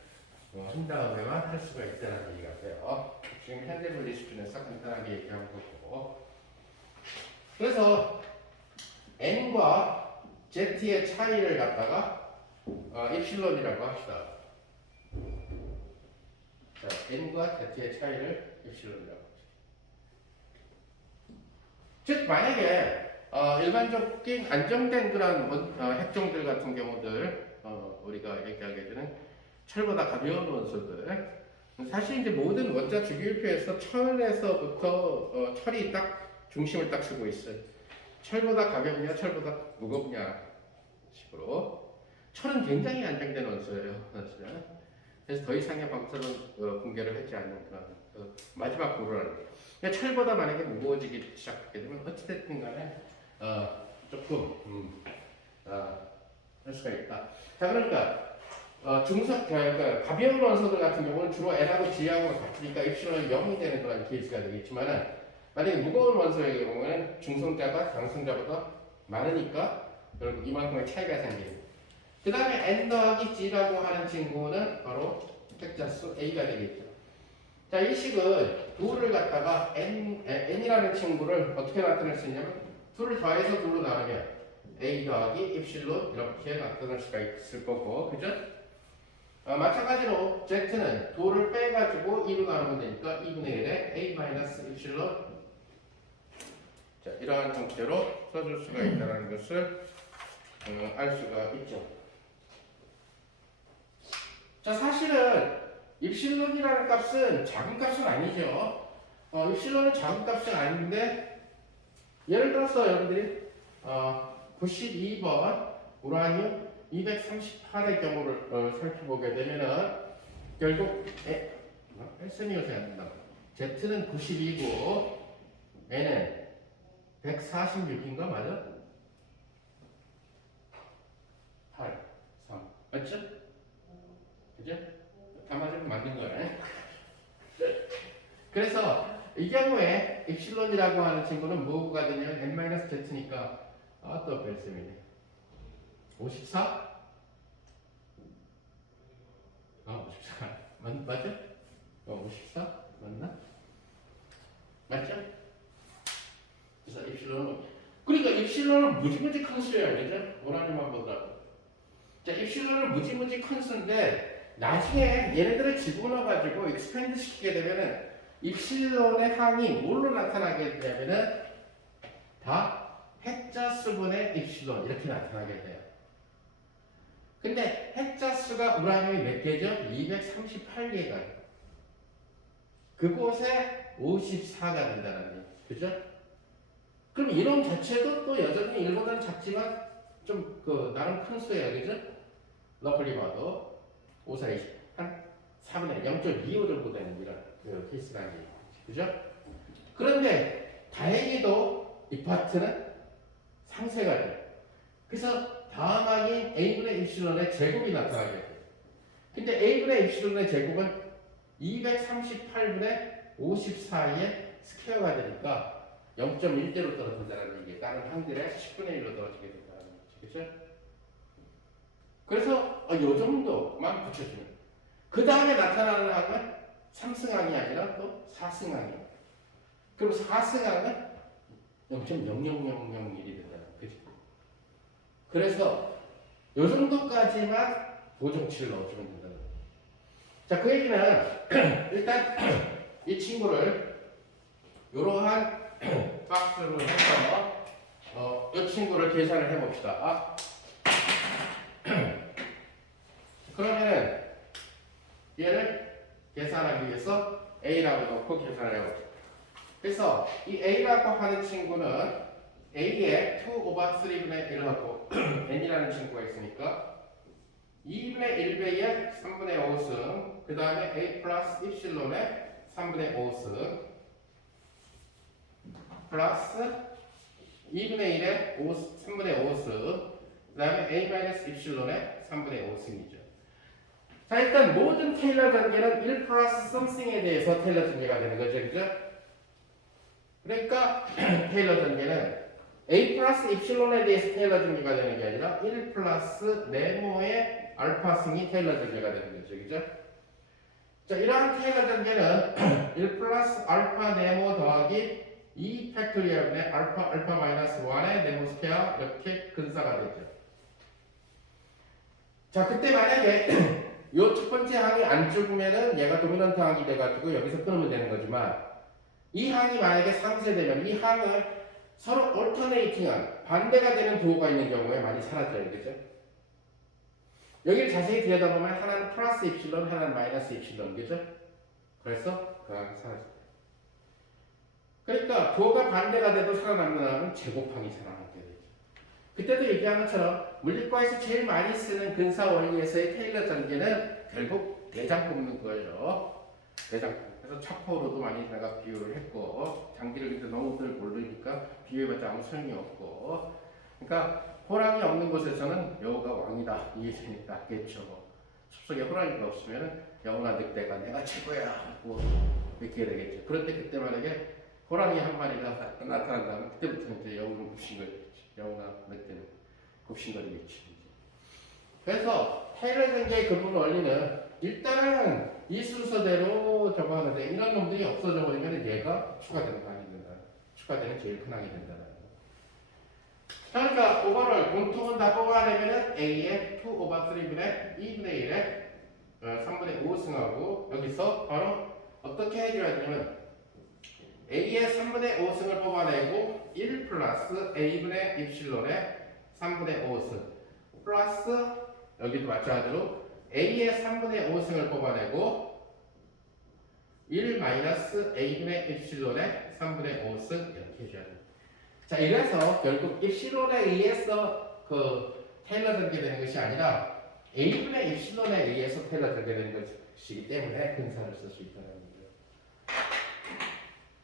한 다음에만 할 수가 있다는 얘기가 돼요. 지금 현대 분리 수준에서 간단하게 얘기한 거고. 그래서 n과 z의 차이를 갖다가 입실론이라고 합시다. n과 z의 차이를 입실론이라고 하죠. 즉 만약에 일반적인 안정된 그런 핵종들 같은 경우들 우리가 얘기하게 되는 철보다 가벼운 원소들 사실 이제 모든 원자 주기율표에서 철에서부터 철이 딱 중심을 딱 쓰고 있어요. 철보다 가볍냐, 철보다 무겁냐 식으로. 철은 굉장히 안정된 원소예요. 사실은. 그래서 더 이상의 방사선 붕괴를 하지 않는 그런 마지막 고루라는 거예요. 그러니까 철보다 만약에 무거워지기 시작하게 되면 어찌됐든 간에 조금 할 수가 있다. 자 그러니까 그러니까 가벼운 원소들 같은 경우는 주로 N하고 G하고 같으니까 입실론이 0이 되는 그런 케이스가 되겠지만은 만약에 무거운 원소의 경우에는 중성자가 양성자보다 많으니까 결국 이만큼의 차이가 생기는. 그 다음에 N 더하기 G라고 하는 친구는 바로 핵자수 A가 되겠죠. 자, 이 식은 2를 갖다가 N이라는 친구를 어떻게 나타낼 수 있냐면 2를 더해서 2로 나누면 A 더하기 입실론 이렇게 나타낼 수가 있을 거고, 그죠? 마찬가지로 Z는 2를 빼가지고 2로 나누면 되니까 2분의 1에 A 마이너스 입실론. 자, 이러한 형태로 써줄 수가 있다는 것을 알 수가 있죠. 자, 사실은 입실론이라는 값은 작은 값은 아니죠. 입실론은 작은 값은 아닌데, 예를 들어서 여러분들이 92번 우라늄 238의 경우를 살펴보게 되면은 결국 S는 요새 안 된다. Z는 92고 N은 146인가 맞아? 8, 3 맞죠? 그죠? 다 맞으면 맞는 거네. 그래서 이 경우에 입실론이라고 하는 친구는 뭐가 되냐면 n-z니까 또 뺄셈이네. 54? 54 맞죠? 54 맞나? 맞죠? 그래서 입실론은 그러니까 입실론은 무지무지 큰 수예요, 그죠? 우라늄만 보더라도. 자, 입실론은 무지무지 큰 수인데 나중에 얘네들을 집어넣어가지고 익스펜드 시키게 되면은 입실론의 항이 뭘로 나타나게 되냐면은 다 핵자수분의 입실론 이렇게 나타나게 돼요. 근데 핵자수가 우라늄이 몇 개죠? 238개가. 그곳에 54가 된다는 거예요. 그죠? 그럼 이론 자체도 또 여전히 1보다는 작지만 좀 나름 큰 수예요. 그죠? 러플리 봐도 5, 4, 20, 한 4분의 0.25 정도 되는 이런 케이스라는 얘기죠. 그죠? 그런데 다행히도 이 파트는 상쇄가 돼요. 그래서 다음 항인 A분의 입실론의 제곱이 나타나게 돼요. 근데 A분의 입실론의 제곱은 238분의 54의 스퀘어가 되니까 0.1대로 떨어진다는 얘기. 다른 항들의 10분의 1로 떨어지게 된다는 얘기죠. 그렇죠? 그래서 이 정도만 붙여주면 그 다음에 나타나는 항은 3승항이 아니라 또 4승항이에요. 그럼 4승항은 0.00001이 된다는 거죠. 그래서 이 정도까지만 보정치를 넣어주면 된다는 거예요. 자, 그 얘기는 일단 이 친구를 이러한 박스로 해서 이 친구를 계산을 해봅시다. 그러면 얘를 계산하기 위해서 A라고 놓고 계산을 해봅시다. 그래서 이 A라고 하는 친구는 A에 2 over 3분의 1하고 N이라는 친구가 있으니까 2분의 1배의 3분의 5승 그 다음에 A 플러스 입실론의 3분의 5승 플러스 2분의 1의 3분의 5승 그 다음에 A 마이너스 입실론의 3분의 5승이죠. 자, 일단 모든 테일러 전개는 1 플러스 something에 대해서 테일러 전개가 되는 거죠. 그죠? 그러니까 테일러 전개는 A 플러스 입실론에 대해서 테일러 전개가 되는 게 아니라 1 플러스 네모의 알파승이 테일러 전개가 되는 거죠. 그죠? 자, 이러한 테일러 전개는 1 플러스 알파 네모 더하기 2 팩토리얼분의 알파 마이너스 1의 네모 스퀘어 이렇게 근사가 되죠. 자, 그때 만약에 요 첫 번째 항이 안 죽으면은 얘가 도미넌트 항이 돼가지고 여기서 끊으면 되는 거지만 이 항이 만약에 상쇄되면 이 항을 서로 올터네이팅한 반대가 되는 두호가 있는 경우에 많이 사라져요. 그죠? 여기를 자세히 들여다보면 하나는 플러스 입실론, 하나는 마이너스 입실론. 그죠? 그래서 그 항이 사라져요. 그러니까 부호가 반대가 돼도 살아남는 항은 제곱항이 살아남게 되죠. 그때도 얘기한 것처럼 물리과에서 제일 많이 쓰는 근사 원리에서의 테일러 전개는 결국 대장 뽑는 거예요. 대장. 그래서 차포로도 많이 내가 비유를 했고 장기를 근데 너무들 모르니까 비유해봤자 아무 소용이 없고. 그러니까 호랑이 없는 곳에서는 여우가 왕이다 이게 제일 낫겠죠. 숲속에 호랑이가 없으면 여우나 늑대가 내가 최고야 하고 이렇게 되겠죠. 그런데 그때 만약에 호랑이 한 마리가 나타난다면 그때부터는 이제 여우는 굽신거리겠지. 여우나 늑대는 굽신거리겠지. 그래서 테일러 전개의 근본 원리는 일단은 이 순서대로 저거 하는데 이런 놈들이 없어져 버리면 얘가 추가되는 항이 된다. 추가되는 제일 큰 항이 된다는 거. 그러니까 오버를 공통은 다 뽑아내면은 A의 2 over 3분의 2분의 1에 3분의 5 승하고 여기서 바로 어떻게 해줘야 되냐면 A의 3분의 5승을 뽑아내고 1 플러스 A분의 입실론의 3분의 5승 플러스 여기도 마찬가지로 A의 3분의 5승을 뽑아내고 1 마이너스 A분의 입실론의 3분의 5승 이렇게 해줘야 됩니다. 자, 이래서 결국 입실론에 의해서 그 테일러 전개되는 것이 아니라 A분의 입실론에 의해서 테일러 전개되는 것이기 때문에 근사를 쓸 수 있다는 거죠.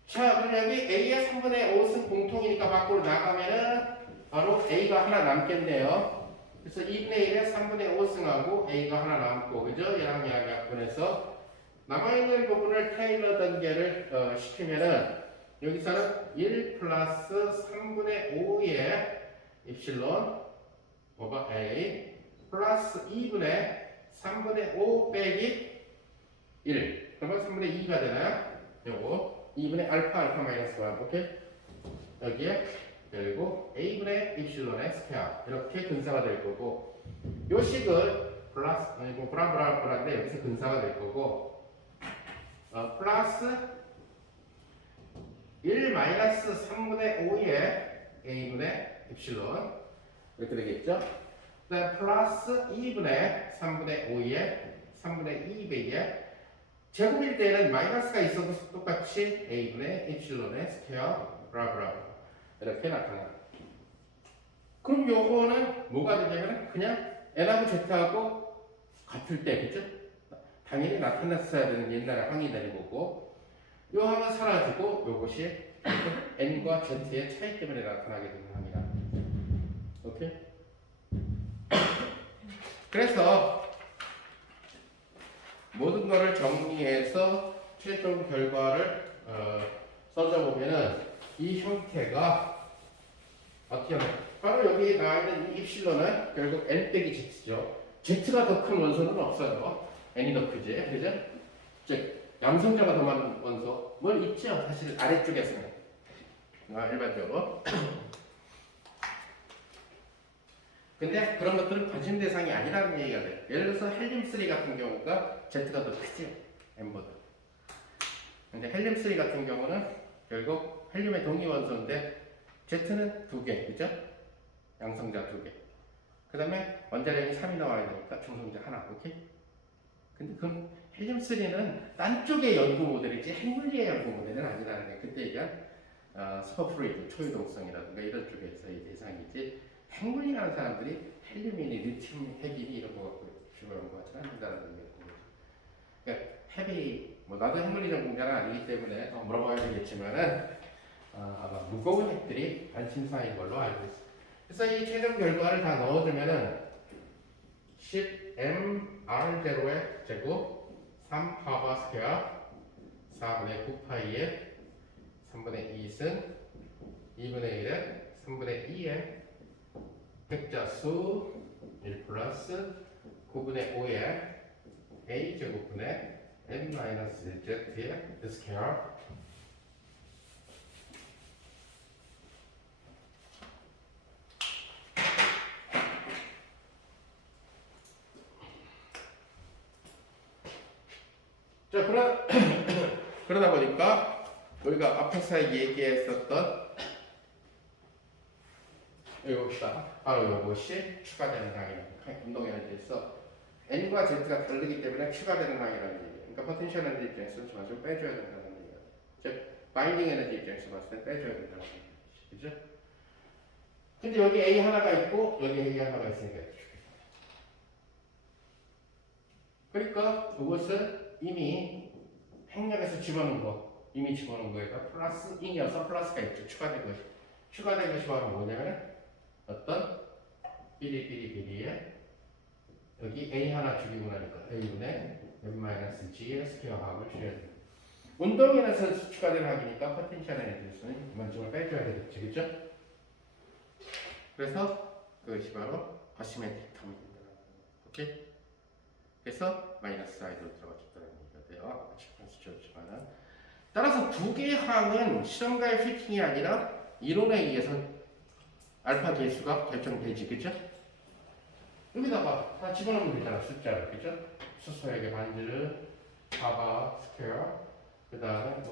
자, 그럼 여기 A의 3분의 5승 공통이니까 밖으로 나가면은 바로 A가 하나 남겠네요. 그래서 2분의 1에 3분의 5승하고 A가 하나 남고, 그죠? 얘랑 얘랑 약분해서 남아있는 부분을 테일러 전개를 시키면은 여기서는 1 플러스 3분의 5의 입실론 오버 A 플러스 2분의 3분의 5 빼기 1 그러면 3분의 2가 되나요? 요거 2분의 알파 마이너스 1 오케이? 여기에 그리고 A분의 입실론의 스퀘어 이렇게 근사가 될 거고 요 식을 플러스 뭐 브라브라브라인데 여기서 근사가 될 거고 플러스 1 마이너스 3분의 5의 A분의 입실론 이렇게 되겠죠? 그 다음 플러스 2분의 3분의 5의 3분의 2배의 제곱일 때는 마이너스가 있어도 똑같이 A분의 입실론의 스퀘어 브라브라 이렇게 나타납니다. 그럼 요거는 뭐가 되냐면 그냥 N하고 Z하고 같을 때 그죠? 당연히 나타났어야 되는 옛날에 항이 되는 거고 요 항은 사라지고 요것이 N과 Z의 차이 때문에 나타나게 되는 항이다. 오케이? 그래서 모든 것을 정리해서 최종 결과를 써져 보면은 이 형태가 어떻게 하면 바로 여기 나와 있는 이 입실론은 결국 N 빼기 Z죠. Z가 더 큰 원소는 없어요. N이 더 크지, 그죠? 즉 양성자가 더 많은 원소 뭘 있죠? 사실 아래쪽에서는 일반적으로. 근데 그런 것들은 관심 대상이 아니라는 얘기가 돼요. 예를 들어서 헬륨3 같은 경우가 Z가 더 크죠. N보다. 근데 헬륨3 같은 경우는 결국 헬륨의 동위 원소인데 Z는 2개, 그죠? 양성자 2개. 그 다음에 원자량이 3이 나와야 되니까 중성자 하나, 오케이? 근데 그럼 헬륨3는 딴 쪽의 연구 모델이지 핵물리의 연구 모델은 아니라는 게 그때 얘기한 스퍼프루이드, 초유동성이라든가 이런 쪽에서의 대상이지 핵물리라는 사람들이 헬륨이니 리튬, 헤비니 이런 거 갖고 주로 연구하지 않는다는 거예요. 그러니까 헤비, 뭐 나도 핵물리 전공자는 아니기 때문에 더 물어봐야 되겠지만은 아마 무거운 핵들이 관심사인 걸로 알고 있어요. 그래서 이 최종 결과를 다 넣어주면은 10mR0의 제곱 3파바 스퀘어 4분의 9파이의 3분의 2승 2분의 1의 3분의 2의 핵자수 1 플러스 9분의 5의 A 제곱분의 n-z의 스퀘어 그러다 보니까 우리가 앞에서 얘기했었던 이것보다 바로 이것이 추가되는 항이 운동 에너지에서 N과 Z가 다르기 때문에 추가되는 항이라는 얘기예요. 그러니까 포텐셜 에너지 입장에서 좀 빼줘야 된다는 얘기예요. 즉 바인딩 에너지 입장에서 봤을 때 빼줘야 된다는 얘기죠. 그죠? 근데 여기 A 하나가 있고 여기 A 하나가 있으니까 그러니까 그것은 이미 행렬에서 집어넣은 거 이미 집어넣은 거니까 플러스 인이어서 플러스가 있죠. 추가된 것이 바로 뭐냐면 어떤 비리에 여기 A 하나 줄이고 나니까 A분의 n-g의 스퀘어 합을 줄여야 돼요. 운동에서 추가된 합이니까 포텐셜 에너지는 이만큼을 빼줘야 되겠죠. 그죠? 그래서 그것이 바로 어시메트릭 텀이 된다는 거예요. 오케이? 그래서 마이너스 i로 들어가줬다는 얘기가 돼요. 아까 칠판에서 지웠지만은 따라서 두 개의 항은 실험가의 피팅이 아니라 이론에 의해서 알파 개수가 결정되지. 그죠? 여기다가 다 집어넣으면 되잖아. 숫자를. 그죠? 수소에게 반지를 파바 스퀘어 그 다음에 이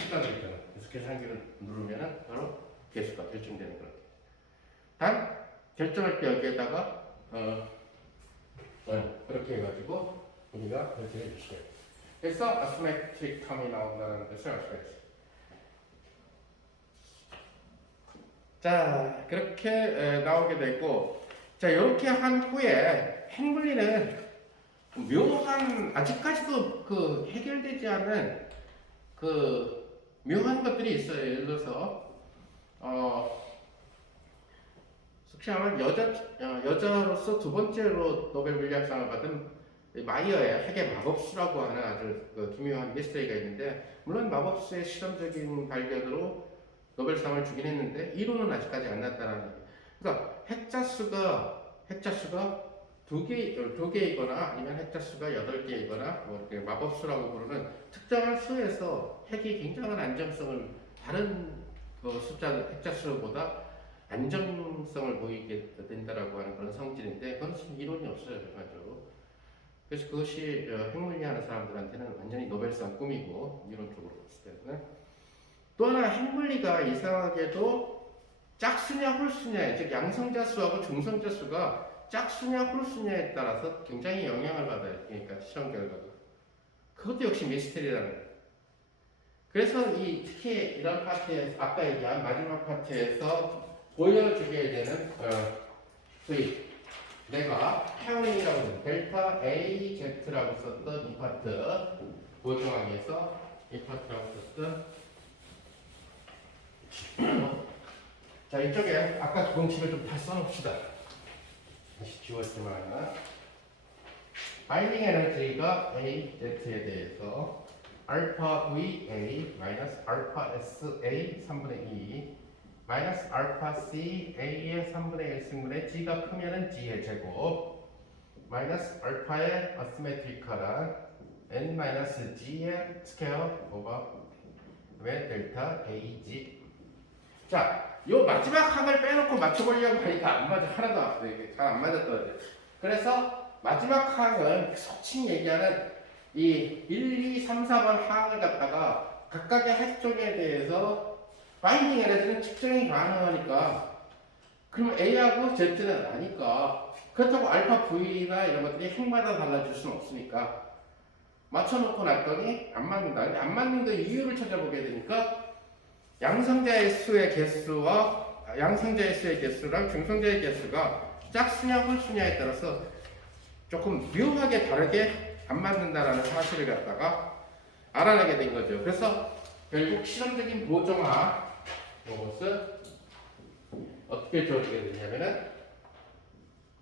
숫자들 있잖아. 그래서 계산기를 누르면은 바로 개수가 결정되는 거예요. 단 결정할 때 여기에다가 그렇게 해가지고 우리가 그렇게 해주시고요. 그래서 아스메트릭 텀이 나온다는 것을 알 수가 있어요. 자, 그렇게 나오게 되고, 자, 이렇게 한 후에 핵물리는 묘한 아직까지도 그 해결되지 않은 그 묘한 것들이 있어요. 예를 들어서 혹시 아마 여자로서 두 번째로 노벨 물리학상을 받은 마이어의 핵의 마법수라고 하는 아주 그 기묘한 미스터리가 있는데, 물론 마법수의 실험적인 발견으로 노벨상을 주긴 했는데 이론은 아직까지 안 났다는 얘기예요. 그러니까 핵자수가 두 개이거나 아니면 핵자수가 8개이거나 뭐 이렇게 마법수라고 부르는 특정한 수에서 핵이 굉장한 안정성을 다른 그 핵자수보다 안정성을 보이게 된다라고 하는 그런 성질인데 그건 이론이 없어요, 결과적으로. 그래서 그것이 핵물리하는 사람들한테는 완전히 노벨상 꿈이고 이론적으로 봤을 때는. 또 하나 핵물리가 이상하게도 짝수냐 홀수냐, 즉 양성자수하고 중성자수가 짝수냐 홀수냐에 따라서 굉장히 영향을 받아요. 그러니까 실험 결과도. 그것도 역시 미스터리라는 거예요. 그래서 특히 이런 파트에서 아까 얘기한 마지막 파트에서 보여주게 되는 수익, 내가 태어링이라고 하는 델타 A, Z라고 썼던 이 파트 보정하기에서 이 파트라고 썼던 자, 이쪽에 아까 공식을 좀 다시 써놓읍시다. 다시 지웠지만 바인딩 에너지가 A, Z에 대해서 알파 V A 마이너스 알파 S A 3분의 2 마이너스 알파 C A의 3분의 1 승분의 G가 크면은 G의 제곱 마이너스 알파의 어시메트리컬한 N 마이너스 G의 스퀘어 오버 왜 델타 AG. 자, 요 마지막 항을 빼놓고 맞춰보려고 하니까 안 맞아. 하나도 잘 안 맞았거든요. 그래서 마지막 항은 소칭 얘기하는 이 1, 2, 3, 4번 항을 갖다가 각각의 핵종에 대해서 바인딩 에너지는 측정이 가능하니까 그러면 A하고 Z는 아니까 그렇다고 알파 V나 이런 것들이 핵마다 달라질 수는 없으니까 맞춰놓고 났더니 안 맞는다. 근데 안 맞는 그 이유를 찾아보게 되니까 양성자의 수의 개수랑 중성자의 개수가 짝수냐 홀수냐에 따라서 조금 묘하게 다르게 안 맞는다라는 사실을 갖다가 알아내게 된 거죠. 그래서 결국 실험적인 보정화 이것은 어떻게 주어지게 되냐면은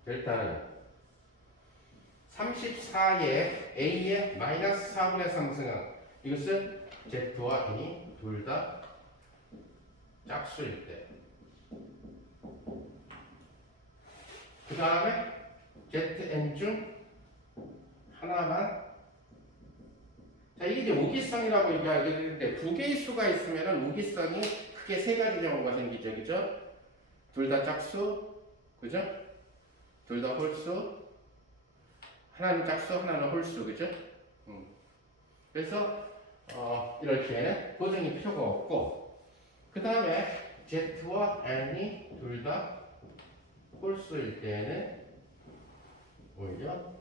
델타는 34의 A의 마이너스 4분의 3승항, 이것은 Z와 N이 둘 다 짝수일 때, 그 다음에 ZN 중 하나만, 자, 이게 이제 우기성이라고 얘기하는데 두 개의 수가 있으면 우기성이 크게 세 가지 경우가 생기죠. 그죠? 둘 다 짝수, 그죠? 둘 다 홀수, 하나는 짝수, 하나는 홀수, 그죠? 그래서 이렇게 보증이 필요가 없고, 그 다음에 Z와 N이 둘 다 홀수일 때는 오히려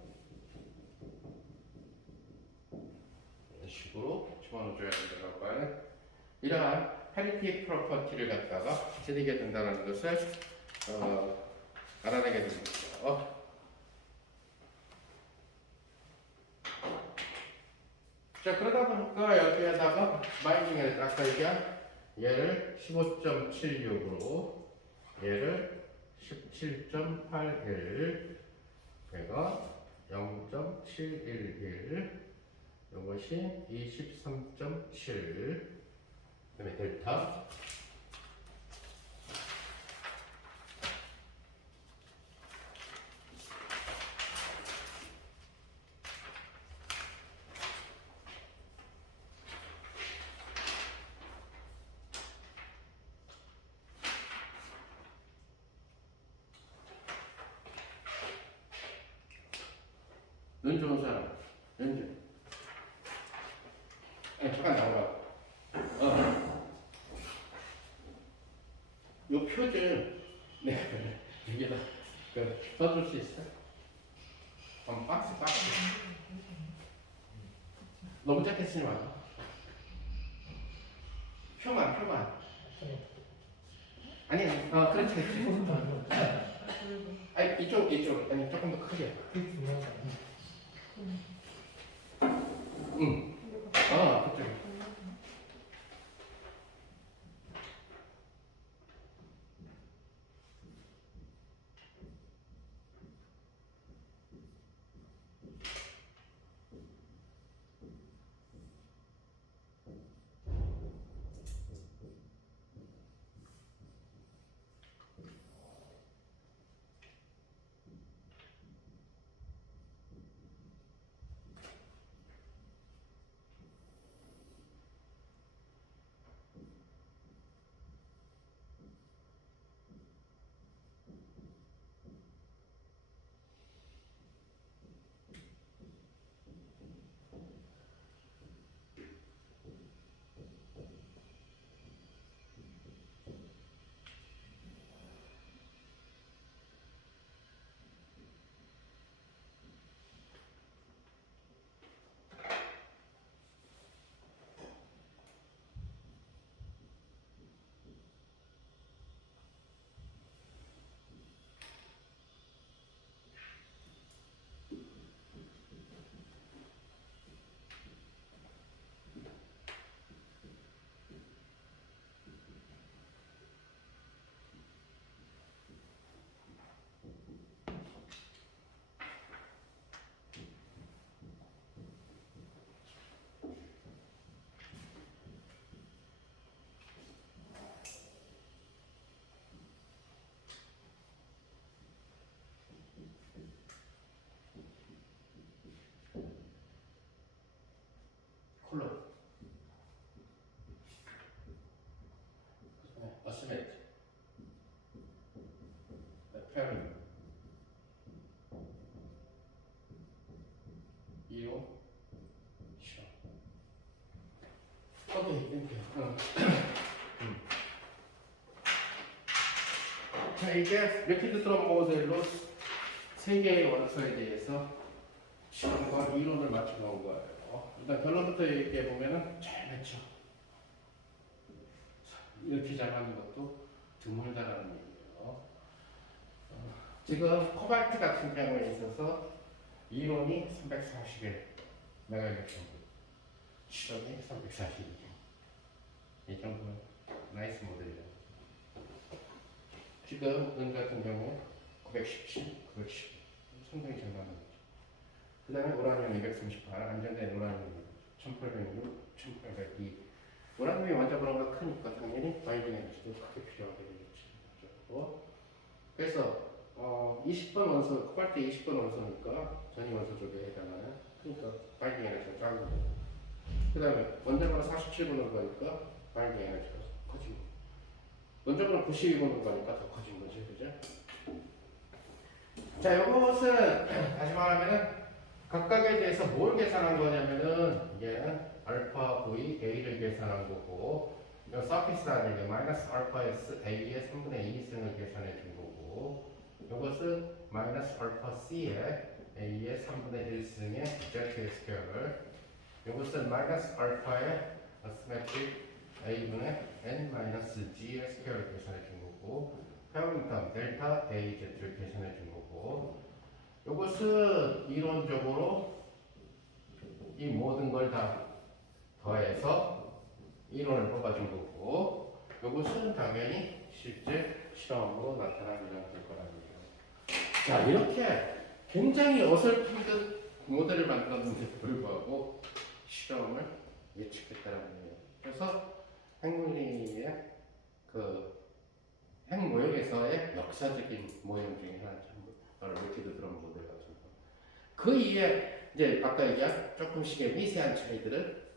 이런 식으로 집어넣어줘야 된다고 하는 이러한 패리티 프로퍼티를 갖다가 지니게 된다는 것을 알아내게 됩니다. 자, 그러다 보니까 여기에다가 바인딩을 아까 얘를 15.76으로 얘를 17.81 얘가 0.711 이것이 23.7 그다음에 델타 눈 좋은 사람 눈 아니 잠깐 나와봐. 요 표준 네 여기다 써줄 수 있어? 박스 너무 작게 쓰지 마. 표만 아니 그렇지 아니 이쪽 아니 조금 더 크게 그쪽 콜러 어스메트 페어링 2호 시험 오케이 땡큐 자 이게 리퀴드 드럼 모델로 세 개의 원소에 대해서 시험과 이론을 맞춰 놓은 거예요. 일단 결론부터 얘기해 보면은 잘 맞죠. 이렇게 잘하는 것도 드물다라는 얘기예요. 지금 코발트 같은 경우에 있어서 이론이 341 메가헤르츠 정도, 실험이 342. 이 정도면 나이스 모델이에요. 지금 은 같은 경우에 917, 910 상당히 잘 맞는 거죠. 그 다음에 우라늄 238, 안정된 우라늄 1806, 1802. 우라늄이 원자번호가 크니까 당연히 바인딩 에너지도 크게 필요하게 되겠죠. 그래서 20번 원소, 코발트 20번 원소니까 전이 원소 쪽에 해당하는 그러니까 바인딩 에너지가 작은 거예요. 그 다음에 원자번호 47번으로 가니까 바인딩 에너지가 커진 거예요. 원자번호 92번으로 가니까 더 커진 거죠. 그죠? 자, 이것은 다시 말하면은 각각에 대해서 뭘 계산한 거냐면은 이게 알파 V A를 계산한 거고, 이 서피스라는 게 마이너스 알파 S A의 3분의 2승을 계산해 준 거고, 이것은 마이너스 알파 C의 A의 3분의 1승의 Z 스퀘어를, 이것은 마이너스 알파의 어스메트릭 A분의 N 마이너스 G의 스퀘어를 계산해 준 거고, 페어링턴 델타 AZ를 계산해 준 거고, 이것은 이론적으로 이 모든 걸 다 더해서 이론을 뽑아준 거고, 이것은 당연히 실제 실험으로 나타난 이론일 거라는 거예요. 자, 이렇게 굉장히 어설픈 듯 모델을 만들었는데도 불구하고 실험을 예측했다는 거예요. 그래서 핵물리의 그 핵모형에서의 역사적인 모형 중에 하나죠. 바로 리퀴드 드럼 모델 같은 거. 그 이후에 이제 아까 얘기한 조금씩의 미세한 차이들은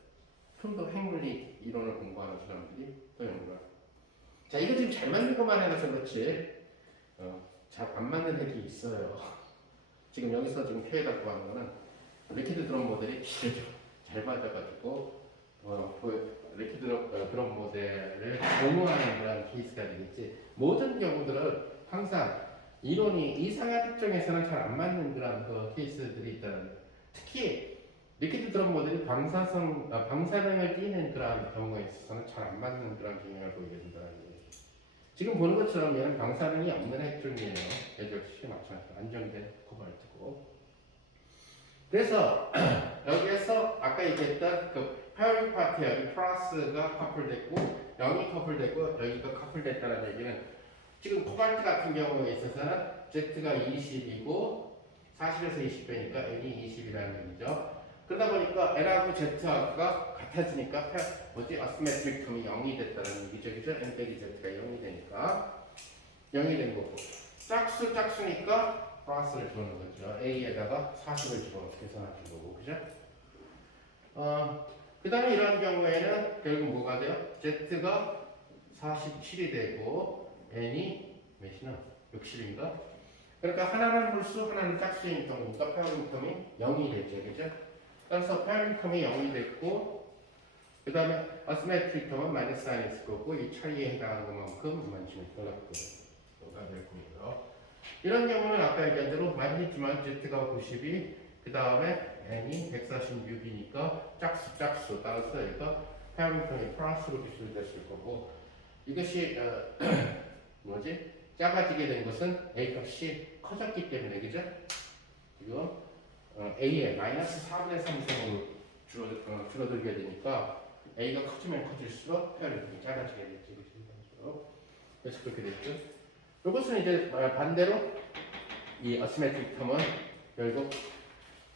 좀 더 핵물리 이론을 공부하는 사람들이 또 연구를. 자, 이거 지금 잘 맞는 것만 해놔서 그렇지 잘 안 맞는 핵이 있어요. 지금 여기서 지금 표에다 구하는 거는 리퀴드 드럼 모델이 잘 맞아가지고 리퀴드 드럼 모델을 공유하는 그런 케이스가 되겠지. 모든 경우들은 항상 이론이 이상한 특정에서는 잘 안 맞는 그런 그 케이스들이 있다는. 특히 리퀴드 드럼 모델이 방사능을 띠는 그런 경우에 있어서는 잘 안 맞는 그런 경향을 보이게 된다는 거예요. 지금 보는 것처럼 얘는 방사능이 없는 핵종이에요. 얘도 역시 마찬가지로 안정된 코발트고. 그래서 여기에서 아까 얘기했던 그 페어링 파트 여기 플러스가 커플됐고 0이 커플됐고 여기가 커플됐다는 얘기는 지금 코발트 같은 경우에 있어서는 Z가 20이고 40에서 20배니까 N이 20이라는 얘기죠. 그러다 보니까 N하고 Z하고가 같아지니까 어스메트릭 텀이 0이 됐다는 얘기죠. 그죠? N 빼기 Z가 0이 되니까 0이 된 거고, 짝수니까 플러스를 집어넣는 거죠. A에다가 40을 집어넣어서 계산하는 거고, 그죠? 그 다음에 이런 경우에는 결국 뭐가 돼요? Z가 47이 되고 N이 몇이나? 60인가? 그러니까 하나는 홀수, 하나는 짝수인 경우니까 페어링 텀이 0이 되죠, 그죠? 따라서 페어링 텀이 0이 됐고, 그 다음에 어스메트릭 텀은 마이너스 사인이 있을 거고, 이 차이에 해당하는 것만큼 이만큼이 떠나가 될 거고요. 이런 경우는 아까 얘기한 대로 많이 했지만 Z가 92, 그 다음에 N이 146이니까 짝수 따라서 여기가 페어링 텀이 플러스로 기술됐을 거고, 이것이 뭐지? 작아지게 된 것은 A 값이 커졌기 때문에, 그죠? 지금 A의 마이너스 4분의 3승으로 줄어들게 되니까 A가 커지면 커질수록 페어링이 작아지게 됐죠. 그래서 그렇게 됐죠. 이것은 이제 반대로 이 어시메트릭 텀은 결국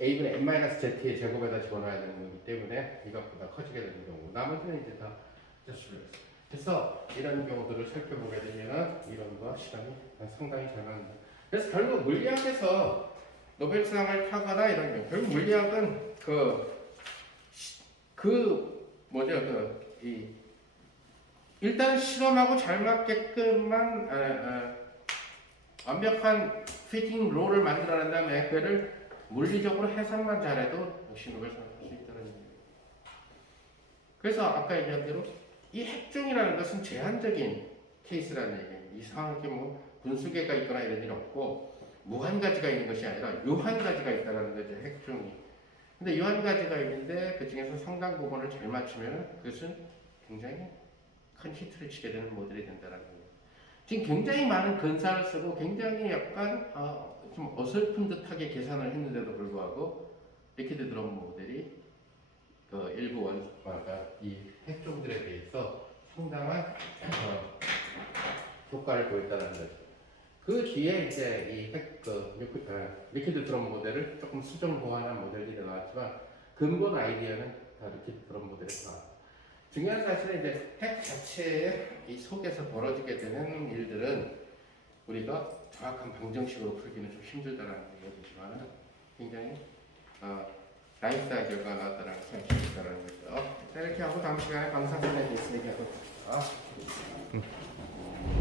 A분의 n-z의 제곱에다 집어넣어야 되는 거기 때문에 이것보다 커지게 되는 경우, 나머지는 이제 다 젖수를 했어요. 그래서 이런 경우들을 살펴보게 되면 이론과 시간이 상당히 잘 맞는다. 그래서 결국 물리학에서 노벨상을 타거나 이런 경우, 결국 물리학은 일단 실험하고 잘 맞게끔만 완벽한 피팅 롤을 만들어낸 다음에 그를 물리적으로 해석만 잘해도 역시 노벨상을 탈 수 있다는 얘기예요. 그래서 아까 얘기한 대로 이 핵종이라는 것은 제한적인 케이스라는 얘기예요. 이상하게 뭐 분수계가 있거나 이런 일은 없고 무한 가지가 있는 것이 아니라 요한 가지가 있다는 거죠, 핵종이. 근데 요한 가지가 있는데 그 중에서 상당 부분을 잘 맞추면 그것은 굉장히 큰 히트를 치게 되는 모델이 된다는 거예요. 지금 굉장히 많은 근사를 쓰고 굉장히 약간 좀 어설픈 듯하게 계산을 했는데도 불구하고 리퀴드 드럼 모델이 그 일부 이 핵종들에 대해서 상당한 효과를 보였다는 거죠. 그 뒤에 이제 이 리퀴드 드럼 모델을 조금 수정 보완한 모델들이 나왔지만 근본 아이디어는 다 리퀴드 드럼 모델에서 나왔다. 중요한 사실은 이제 핵 자체의 이 속에서 벌어지게 되는 일들은 우리가 정확한 방정식으로 풀기는 좀 힘들다는 얘기지만 굉장히 나이스한 결과가 나왔다는 생각이 있다는 거죠. 자, 이렇게 하고 다음 시간에 방사선에 대해서 얘기하도록 하겠습니다.